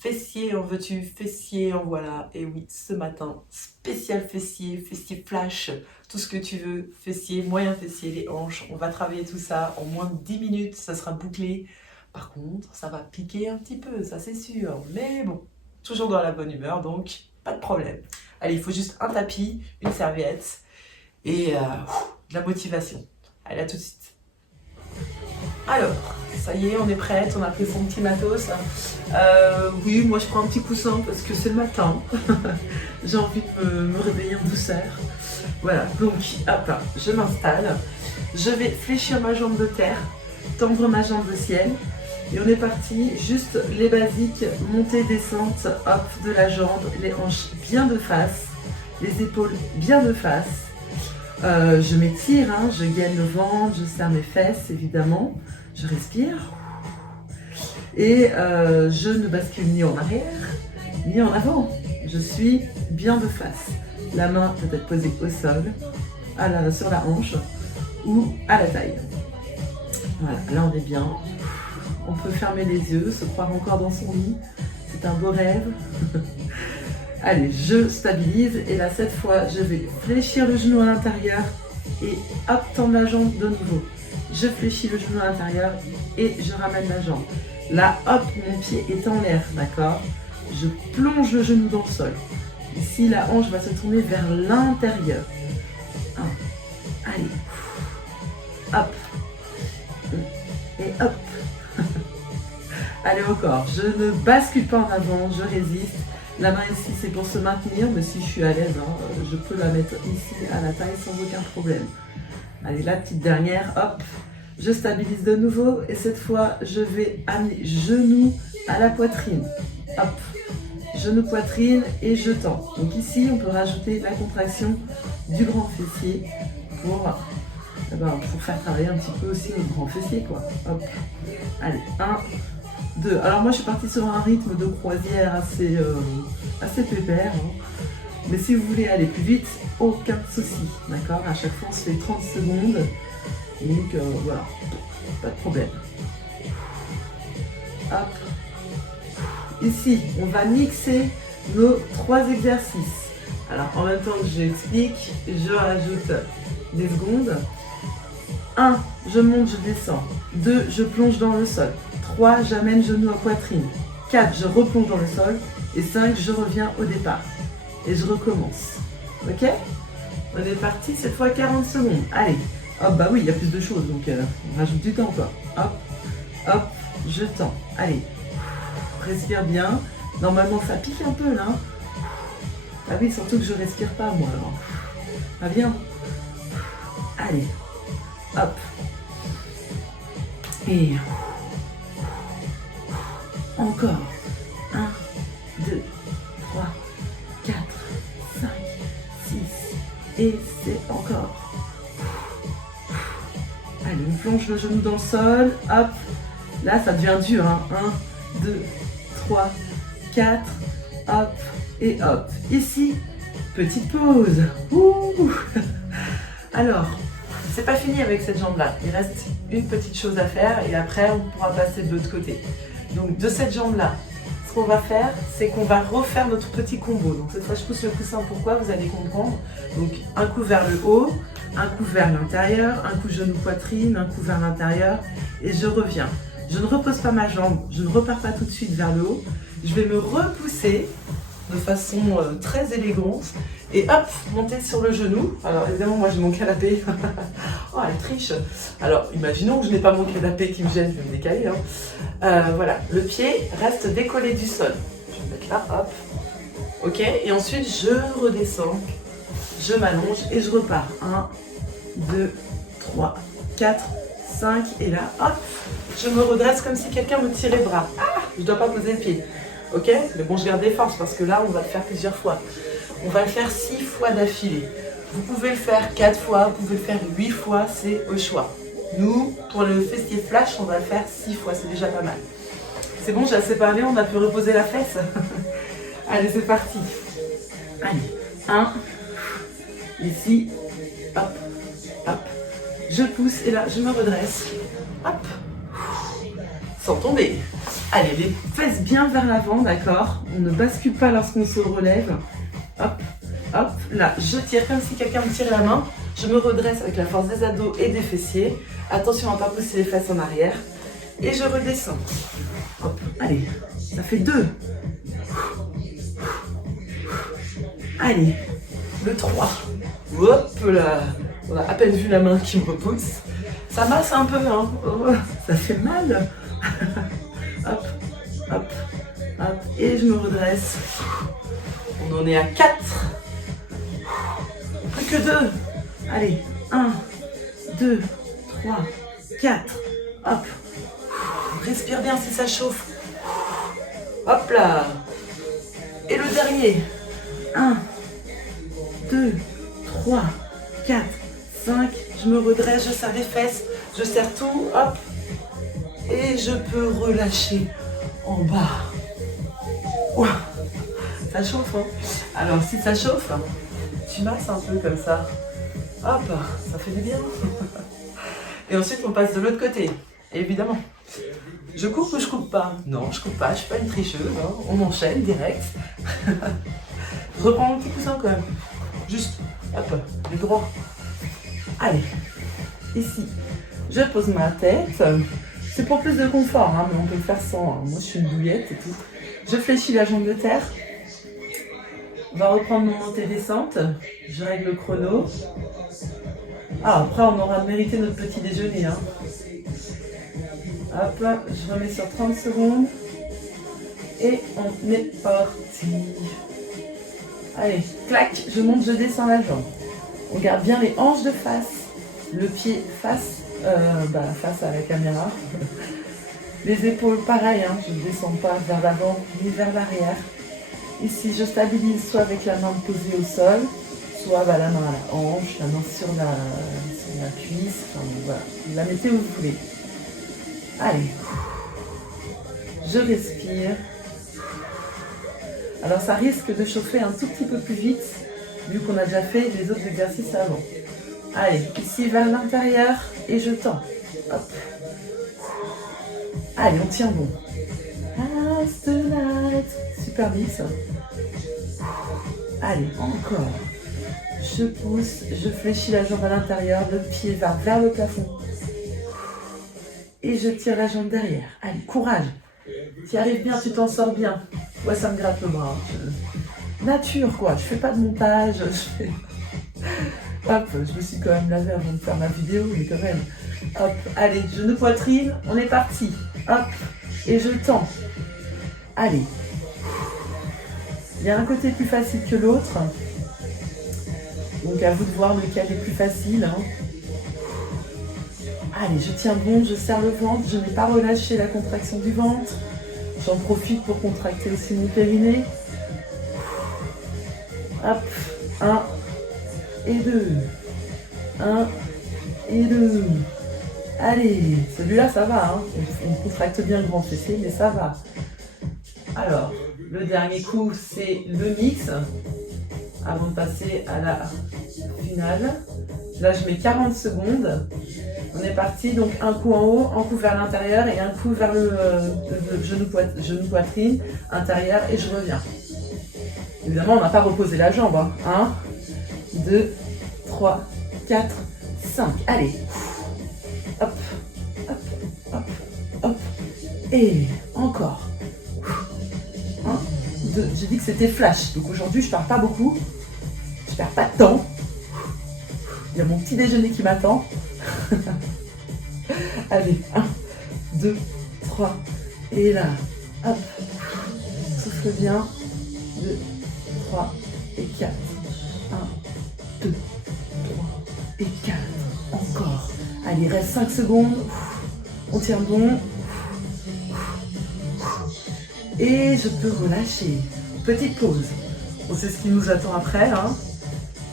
Fessier en veux-tu, fessier en voilà. Et oui, ce matin, spécial fessier, fessier flash, tout ce que tu veux, fessier, moyen fessier, les hanches. On va travailler tout ça en moins de 10 minutes, ça sera bouclé. Par contre, ça va piquer un petit peu, ça c'est sûr. Mais bon, toujours dans la bonne humeur, donc pas de problème. Allez, il faut juste un tapis, une serviette et de la motivation. Allez, à tout de suite. Alors, ça y est, on est prête, on a pris son petit matos. Oui, moi je prends un petit coussin parce que c'est le matin. J'ai envie de me réveiller en douceur. Voilà, donc hop, je m'installe. Je vais fléchir ma jambe de terre, tendre ma jambe de ciel. Et on est parti, juste les basiques, montée, descente, hop, de la jambe, les hanches bien de face, les épaules bien de face. Je m'étire, hein, je gaine le ventre, je serre mes fesses évidemment, je respire et je ne bascule ni en arrière ni en avant. Je suis bien de face. La main peut être posée au sol, sur la hanche ou à la taille. Voilà, là on est bien. On peut fermer les yeux, se croire encore dans son lit. C'est un beau rêve. Allez, je stabilise et là cette fois je vais fléchir le genou à l'intérieur et hop, tendre la jambe de nouveau. Je fléchis le genou à l'intérieur et je ramène la jambe. Là hop, mon pied est en l'air, d'accord? Je plonge le genou dans le sol. Ici la hanche va se tourner vers l'intérieur. Allez, hop, et hop. Allez encore, je ne bascule pas en avant, je résiste. La main ici, c'est pour se maintenir, mais si je suis à l'aise, hein, je peux la mettre ici à la taille sans aucun problème. Allez, la petite dernière, hop, je stabilise de nouveau et cette fois, je vais amener genou à la poitrine. Hop, genou, poitrine et je tends. Donc ici, on peut rajouter la contraction du grand fessier pour faire travailler un petit peu aussi le grand fessier, quoi. Hop, allez, 1, 2. Alors moi je suis partie sur un rythme de croisière assez pépère, hein. Mais si vous voulez aller plus vite, aucun souci, d'accord? À chaque fois on se fait 30 secondes, donc voilà, pas de problème. Hop. Ici, on va mixer nos 3 exercices. Alors en même temps que j'explique, je rajoute des secondes. 1, je monte, je descends. 2, je plonge dans le sol. 3, j'amène genou à poitrine. 4, je replonge dans le sol. Et 5, je reviens au départ. Et je recommence. Ok? On est parti, cette fois 40 secondes. Allez. Hop, bah oui, il y a plus de choses, donc on rajoute du temps, quoi. Hop, hop, je tends. Allez. Respire bien. Normalement, ça pique un peu, là. Ah oui, surtout que je respire pas, moi, alors. Ah bien. Allez. Hop. Et encore. 1, 2, 3, 4, 5, 6. Et c'est encore. Allez, on plonge le genou dans le sol. Hop. Là, ça devient dur. Hein. 1, 2, 3, 4. Hop. Et hop. Ici, petite pause. Ouh. Alors, c'est pas fini avec cette jambe-là. Il reste une petite chose à faire et après, on pourra passer de l'autre côté. Donc, de cette jambe-là, ce qu'on va faire, c'est qu'on va refaire notre petit combo. Donc, cette fois, je pousse le coussin. Pourquoi? Vous allez comprendre. Donc, un coup vers le haut, un coup vers l'intérieur, un coup genou-poitrine, un coup vers l'intérieur et je reviens. Je ne repose pas ma jambe, je ne repars pas tout de suite vers le haut. Je vais me repousser de façon très élégante et hop, monter sur le genou. Alors évidemment moi j'ai mon canapé. Oh elle triche. Alors imaginons que je n'ai pas mon canapé qui me gêne, je vais me décaler. Hein. Voilà, le pied reste décollé du sol. Je vais me mettre là, hop. Ok, et ensuite je redescends, je m'allonge et je repars. 1, 2, 3, 4, 5 et là, hop, je me redresse comme si quelqu'un me tirait le bras. Ah, je ne dois pas poser le pied. Ok, mais bon, je garde des forces parce que là, on va le faire plusieurs fois. On va le faire 6 fois d'affilée. Vous pouvez le faire 4 fois, vous pouvez le faire 8 fois, c'est au choix. Nous, pour le fessier flash, on va le faire 6 fois, c'est déjà pas mal. C'est bon, j'ai assez parlé, on a pu reposer la fesse. Allez, c'est parti. Allez, 1, ici, hop, hop. Je pousse et là, je me redresse. Hop, sans tomber. Allez, les fesses bien vers l'avant, d'accord? On ne bascule pas lorsqu'on se relève. Hop, hop, là, je tire comme si quelqu'un me tirait la main. Je me redresse avec la force des abdos et des fessiers. Attention à ne pas pousser les fesses en arrière. Et je redescends. Hop, allez, ça fait 2. Allez, le 3. Hop là, on a à peine vu la main qui me repousse. Ça masse un peu, hein. Oh, ça fait mal. Hop, hop, hop. Et je me redresse. On en est à 4. Plus que 2. Allez, 1, 2, 3, 4. Hop. Respire bien si ça chauffe. Hop là. Et le dernier. 1, 2, 3, 4, 5. Je me redresse, je serre les fesses. Je serre tout. Hop. Et je peux relâcher en bas. Ouah. Ça chauffe, hein? Alors, si ça chauffe, tu masses un peu comme ça. Hop, ça fait du bien. Et ensuite, on passe de l'autre côté. Évidemment. Je coupe ou je coupe pas? Non, je coupe pas, je suis pas une tricheuse. Hein. On enchaîne direct. Je reprends mon petit coussin quand même. Juste, hop, du droit. Allez, ici, je pose ma tête. C'est pour plus de confort, hein, mais on peut le faire sans. Hein. Moi, je suis une douillette et tout. Je fléchis la jambe de terre. On va reprendre nos montées descentes. Je règle le chrono. Ah, après, on aura mérité notre petit déjeuner. Hein. Hop, je remets sur 30 secondes. Et on est parti. Allez, clac, je monte, je descends la jambe. On garde bien les hanches de face. Le pied face à la caméra. Les épaules, pareil, hein, je ne descends pas vers l'avant ni vers l'arrière. Ici, je stabilise soit avec la main posée au sol, soit la main à la hanche, la main sur la cuisse. Enfin, voilà, vous la mettez où vous voulez. Allez, je respire. Alors, ça risque de chauffer un tout petit peu plus vite, vu qu'on a déjà fait les autres exercices avant. Allez, ici vers l'intérieur et je tends. Hop. Allez, on tient bon. Last night. Super mix. Allez, encore. Je pousse, je fléchis la jambe à l'intérieur, le pied va vers le plafond. Et je tire la jambe derrière. Allez, courage. Tu y arrives bien, tu t'en sors bien. Ouais, ça me gratte le bras. Nature, quoi. Je fais pas de montage. Hop, je me suis quand même lavé avant de faire ma vidéo, mais quand même. Hop, allez, genou poitrine, on est parti. Hop, et je tends. Allez. Il y a un côté plus facile que l'autre. Donc à vous de voir lequel est plus facile. Hein. Allez, je tiens bon, je serre le ventre. Je n'ai pas relâché la contraction du ventre. J'en profite pour contracter aussi mon périnée. Hop, 1 et 2. 1 et 2. Allez, celui-là, ça va. Hein. On contracte bien le grand fessier, mais ça va. Alors, le dernier coup, c'est le mix. Avant de passer à la finale. Là, je mets 40 secondes. On est parti. Donc, un coup en haut, un coup vers l'intérieur et un coup vers le genou poitrine, intérieur et je reviens. Évidemment, on n'a pas reposé la jambe. 1, 2, 3, 4, 5. Allez. Hop, hop, hop, hop. Et encore. 1, 2. J'ai dit que c'était flash. Donc aujourd'hui, je ne pars pas beaucoup. Je ne perds pas de temps. Il y a mon petit déjeuner qui m'attend. Allez. 1, 2, 3. Et là. Hop. Souffle bien. 2, 3 et 4. 1, 2, 3 et 4. Encore. Allez, il reste 5 secondes. On tient bon. Et je peux relâcher. Petite pause. On sait ce qui nous attend après. Hein.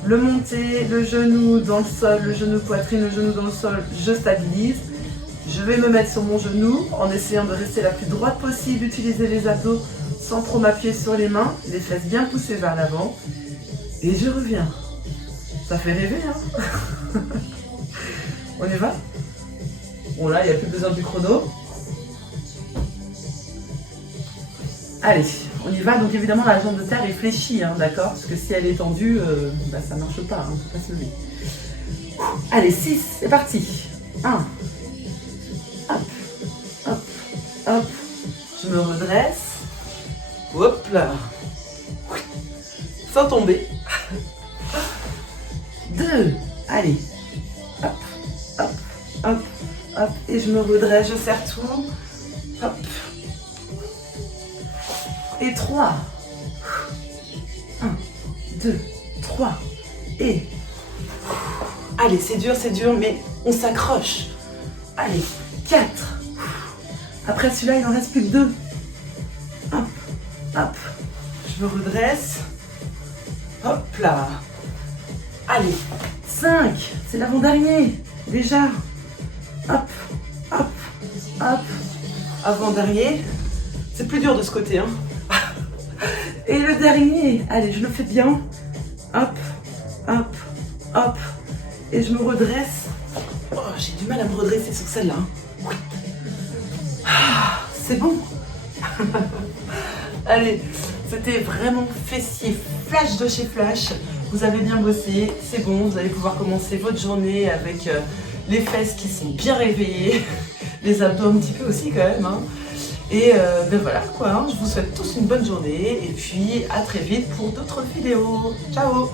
Le monter, le genou dans le sol, le genou poitrine, le genou dans le sol. Je stabilise. Je vais me mettre sur mon genou en essayant de rester la plus droite possible, utiliser les abdos sans trop m'appuyer sur les mains, les fesses bien poussées vers l'avant. Et je reviens. Ça fait rêver, hein. On y va? Bon là, il n'y a plus besoin du chrono. Allez, on y va. Donc évidemment, la jambe de terre est fléchie, hein, d'accord? Parce que si elle est tendue, bah, ça marche pas, hein, faut pas se lever. Allez, 6, c'est parti. 1. Hop, hop, hop. Je me redresse. Hop là. Sans tomber. 2. Allez. Hop, hop, hop, hop. Et je me redresse, je serre tout. Hop. Et 3. 1, 2, 3. Et... Allez, c'est dur, mais on s'accroche. Allez, 4. Après celui-là, il en reste plus que 2. Hop, hop. Je me redresse. Hop là. Allez, 5. C'est l'avant-dernier. Déjà. Hop, hop, hop. Avant-dernier. C'est plus dur de ce côté, hein. Et le dernier. Allez, je le fais bien. Hop, hop, hop. Et je me redresse. Oh, j'ai du mal à me redresser sur celle-là. Oui. Ah, c'est bon. Allez, c'était vraiment fessier flash de chez Flash. Vous avez bien bossé, c'est bon. Vous allez pouvoir commencer votre journée avec les fesses qui sont bien réveillées. Les abdos un petit peu aussi quand même. Hein. Et ben voilà quoi, hein. Je vous souhaite tous une bonne journée. Et puis à très vite pour d'autres vidéos. Ciao!